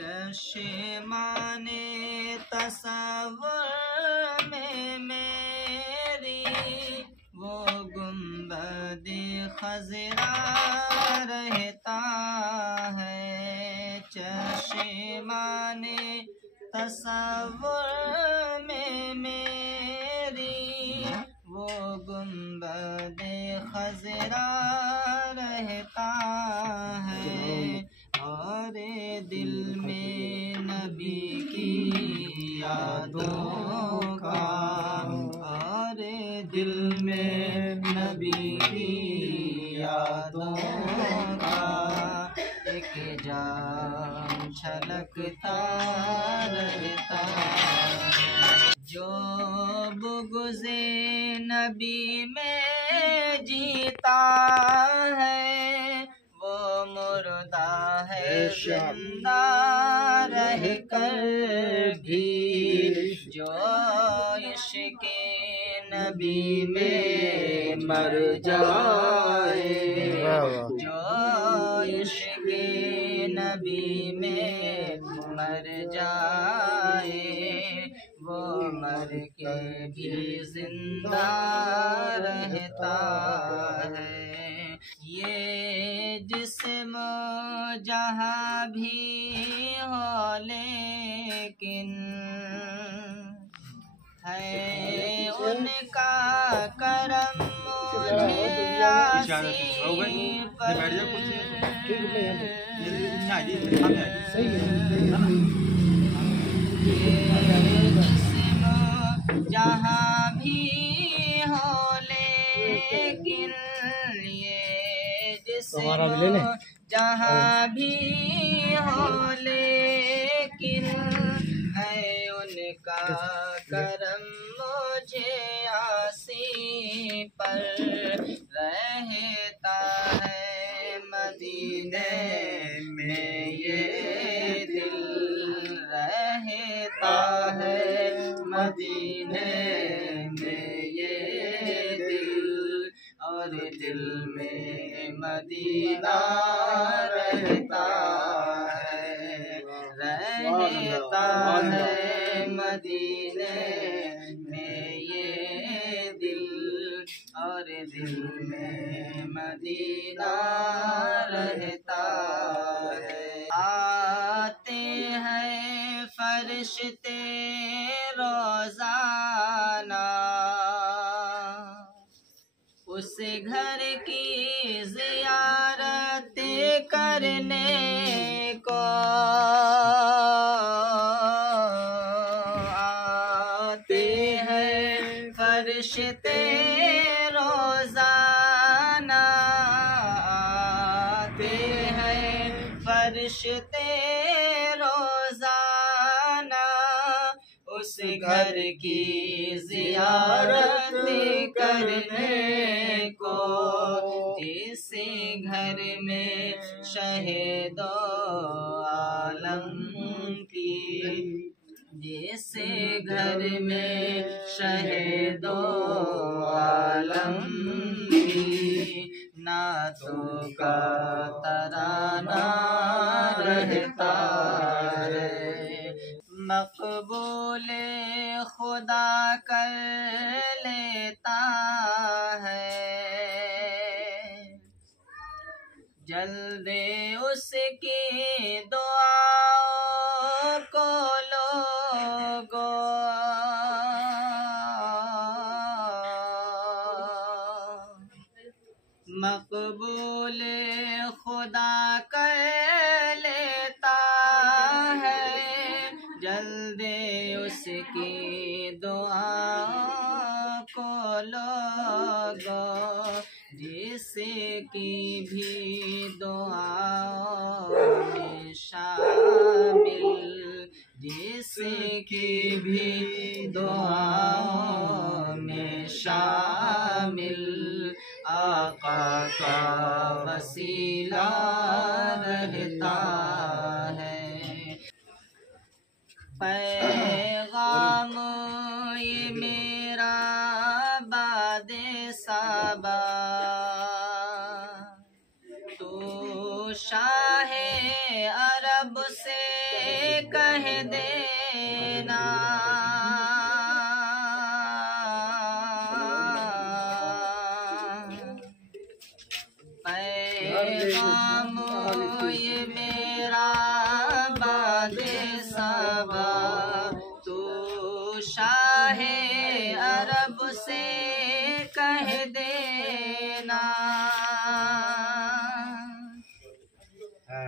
चश्माने तसव्वुर में मेरी वो गुंबद खज़रा रहता है। चश्माने तसव्वुर में मेरी वो गुंबद खज़रा रहता है। और दिल में नबी की यादों का, और दिल में नबी की यादों का एक जाम छलकता रहता। जो बुग़्ज़े नबी में जीता है वो मुर्दा है जिंदा रह कर भी। जो इश्क़े नबी में मर जाए, जो इश्क़े नबी में मर जाए वो मर के भी जिंदा रहता है। ये जिस्म जहाँ भी हो लेकिन है उनका करम मुझे आसी पर। जहाँ भी हो लेकिन ये जिस्म जहाँ भी हो लेकिन है उनका करम मुझे आसी पर। रहता है मदीने में ये दिल, रहता है मदीने में ये दिल। और दिल में मदीना रहता है, रहता है मदीने में ये दिल। और दिल में मदीना रहता है। आते हैं फरिश्ते रोज़ाना उस घर की ज़ियारत करने को। आते हैं फरिश्ते रोज़ाना, आते हैं फरिश्ते रोज़ाना उस घर की ज़ियारत करने को। जिस घर में शहीदो आलम की, जिस घर में शहीदो आलम की नातों का तराना रहता है। मक़बूल खुदा कर लेता है जल्दी उसकी दुआओं को लोगो। मक़बूल खुदा कर लेता है जल्दी उसकी दुआओं को लोगो। जिसकी भी दुआओं में शामिल, जिसकी भी दुआओं में शामिल आका का वसीला रहता है। पैगाम ये मेरा बादे साबा, तू शाहे अरब से कह देना, पैगाम ये मेरा बादे सबा, तू शाहे अरब से कह देना,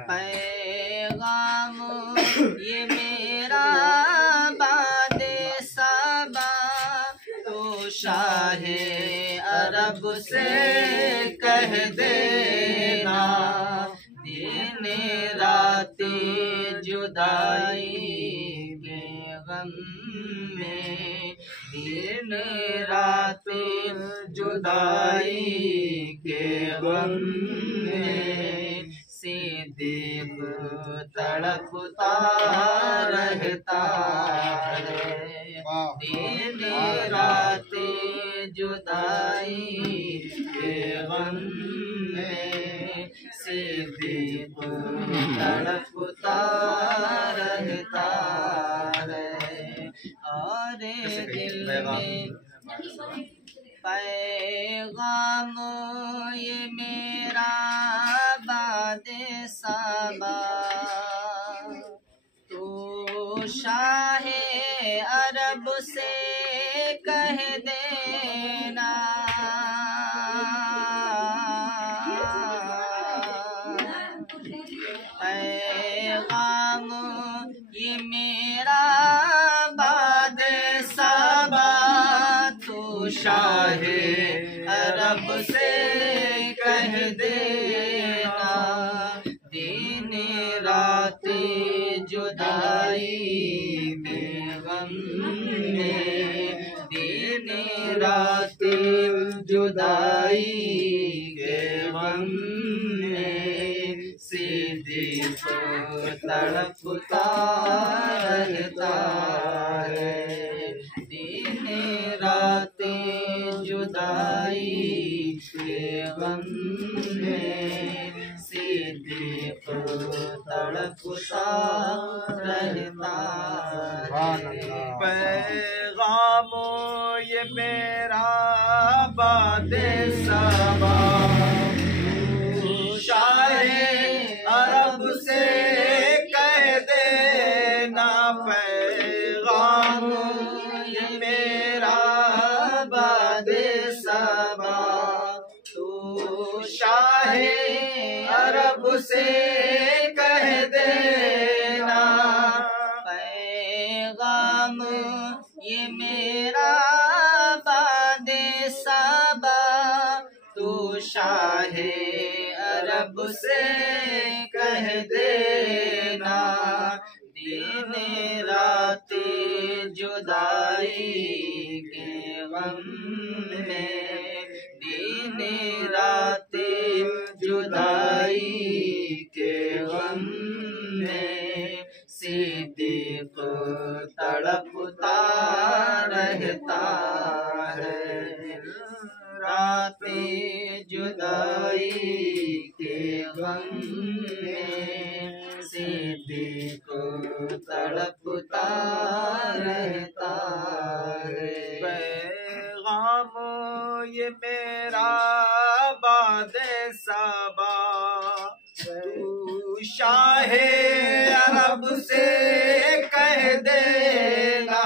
पैगाम ये मेरा बादे सबा, तो शाहे अरब से कह देना, दिन राती जुदाई के गम में, दिन राती जुदाई के गम में, सिद्दीक तड़पता रहता है, दिन राती जुदाई के गम में, सिद्दीक तड़पता रहता है, और दिल में पैगाम ये मेरा बादे सबा, तो शाहे अरब से कह देना, पैगाम ये मेरा बादे सबा, तो शाहे अरब से कह देना, दिन राती जुदाई में गम में, दिन राती जुदाई के गम में, सिद्दीक तड़पता रहता है, दिन राती जुदाई के गम में, सिद्दीक तड़पता रहता है, पैगाम ये मेरा बादे सबा, शाहे अरब से कह देना, पैगाम ये मेरा बादे सबा, तू शाहे अरब से कह देना, पैगाम ये मेरा बादे सबा, तू शाहे अरब से कह देना, दिन राती जुदाई के गम में, दिन राती जुदाई के गम में, सिद्दीक तड़पता रहता है, राती जुदाई के गम में, सिद्दीक तड़पता रहता है, पैगाम ये मेरा बादे सबा, तू शाहे अरब से कह देना,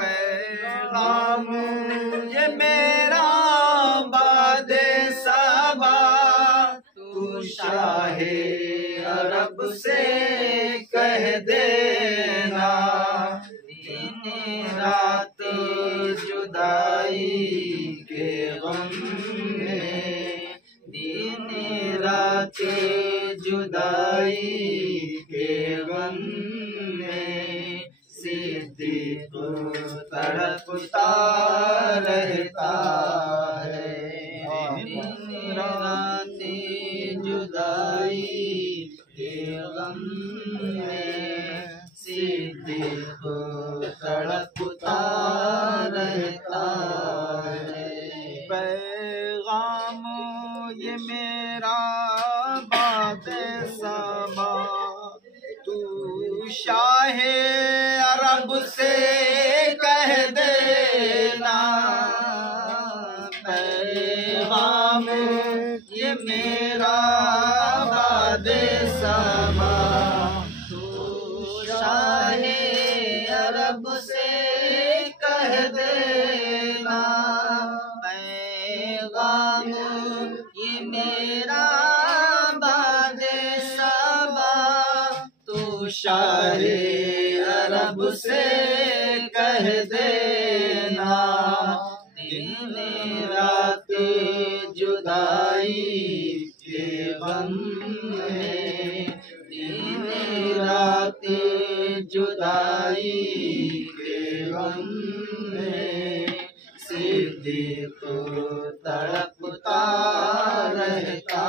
पैगाम ये मेरा बादे सबा, तू शाहे अरब से कह देना, दिन राती जुदाई के गम में, दिन राती जुदाई के गम में, सिद्दीक तड़पता रहता है, दिन राती जुदाई के गम में, शाहे अरब से कह देना पैगाम ये मेरा बादे सबा, तू शाहे अरब से कह देना पैगाम ये मेरा बादे सबा, तू शाहे अरब से कह देना दिन रात जुदाई के गम में, दिन रात जुदाई के गम में सिद्दीक़ तड़पता रहता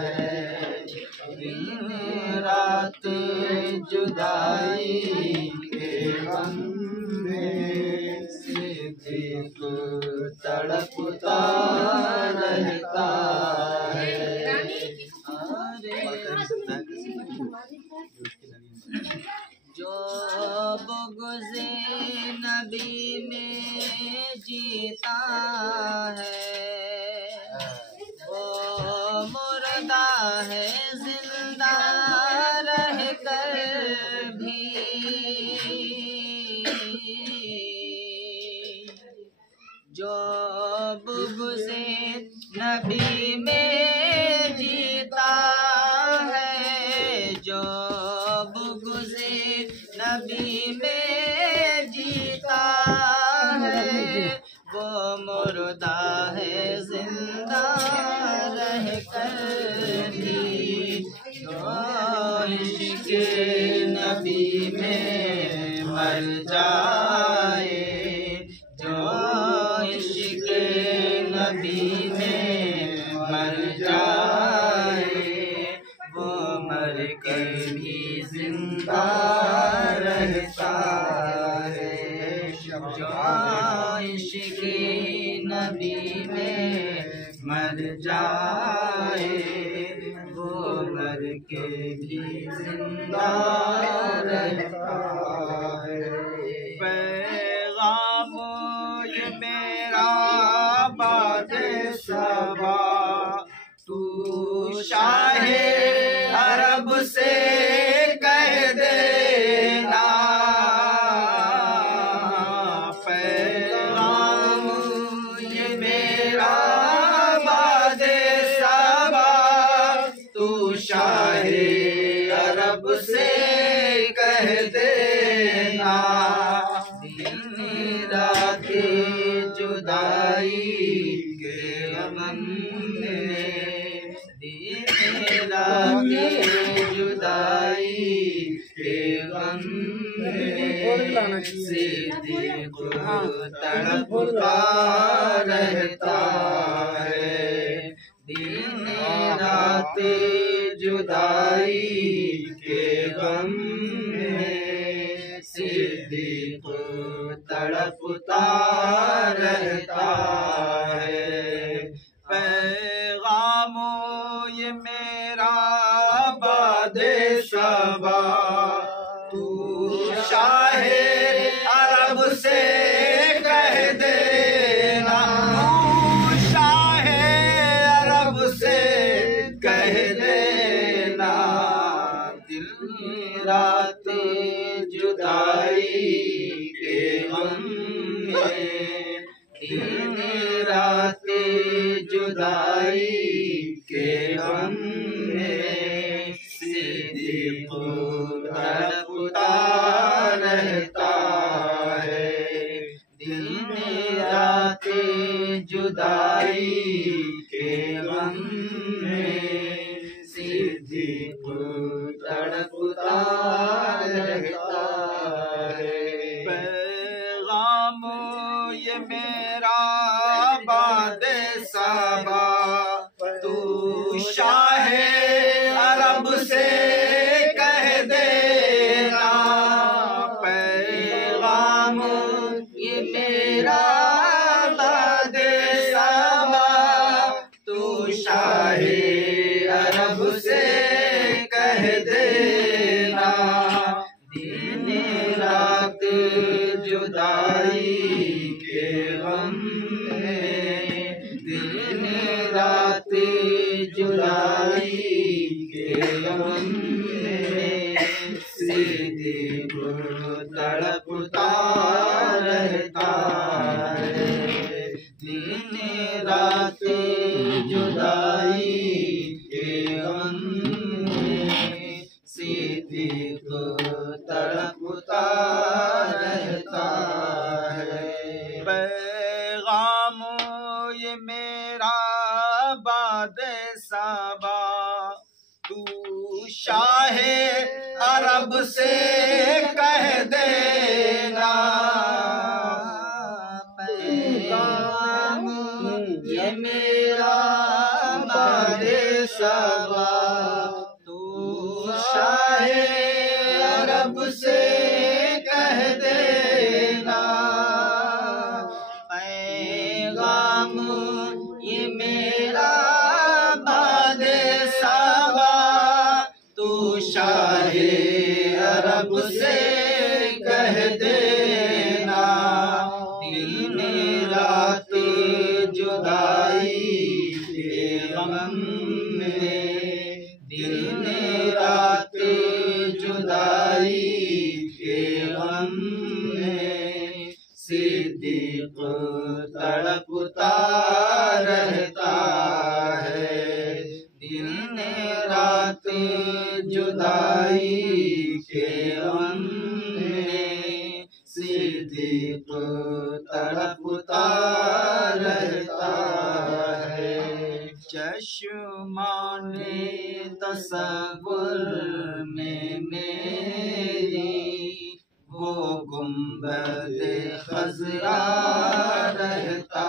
है, दिन रात जुदाई के गम में सिद्दीक़ तड़पता रहता है। जो बुग़्ज़े नबी में जीता है वो मुर्दा है जिंदा रह कर भी, जो बुग़्ज़े नबी में जीता है, जो बुग़्ज़े नबी में जीता है वो मुर्दा है जिंदा रह कर भी, जो इश्क़ नबी में मर जाए, जो इश्क़ नबी में मर जाए वो मर कर भी जिंदा रहता है, जो इश्क़ नबी में मर जाए वो मर के भी जिंदा रहता है। पैगाम ये मेरा बादे सबा, तू शाहे अरब से कह देना पैगाम ये मेरा बादे सबा, तू शाहे अरब से कह देना दिन रात जुदाई के गम में, दिन रात जुदाई के गम में सिद्दीक़ तड़पता रहता है, दिन रात जुदाई के गम में सिद्दीक़ तड़पता रहता है। पैगाम ये मेरा बादे सबा, तू शाहे अरब से कह देना, तू शाहे अरब से कह देना दिन रात जुदाई के गम में, दिन रात जुदाई के गम में सिद्दीक़ तड़पता रहता है, दिन रात जुदाई के गम में सिद्दीक़ तड़पता रहता है। पैगाम ये मेरा बादे सबा, तू शाहे अरब से कह देना पैगाम ये मेरा बादे सबा, तू शाहे अरब से कह देना दिन सिद्दीक़ तड़पता रहता है। दिन रात जुदाई के गम में सिद्दीक़ तड़पता रहता है। पैगाम ये मेरा बादे सबा, तू शाहे अरब से कह देना। पैगाम ये मेरा बादे सबा, तू शाहे अरब से कह देना। पैगाम ये मेरा बादे सबा, तू शाहे अरब से कह देना। दिन रात जुदाई के गम में, दिन रात जुदाई के गम में सिद्दीक़ तड़पता रहता है। दिन रात जुदाई के गम में सिद्दीक़ तड़पता रहता है। चश्माने तसव्वुर में मेरी वो गुंबद खज़रा रहता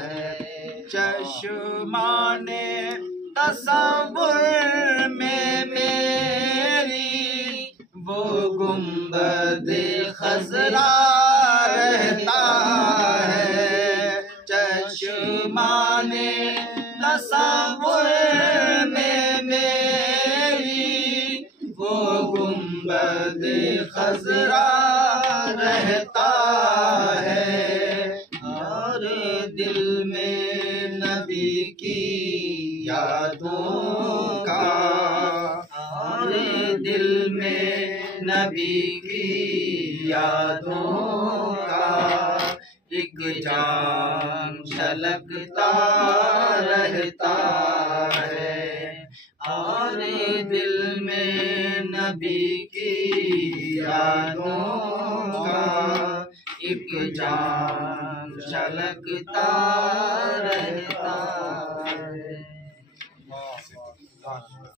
है। चश्माने तसव्वुर में मेरी वो गुंबद खज़रा रहता है। चश्माने तसव्वुर में मेरी वो गुंबद खज़रा रहता है। और दिल में नबी की यादों का, और दिल में नबी की यादों का एक जाम झलकता रहता है। और दिल में नबी की यादों का एक जाम झलकता रहता है।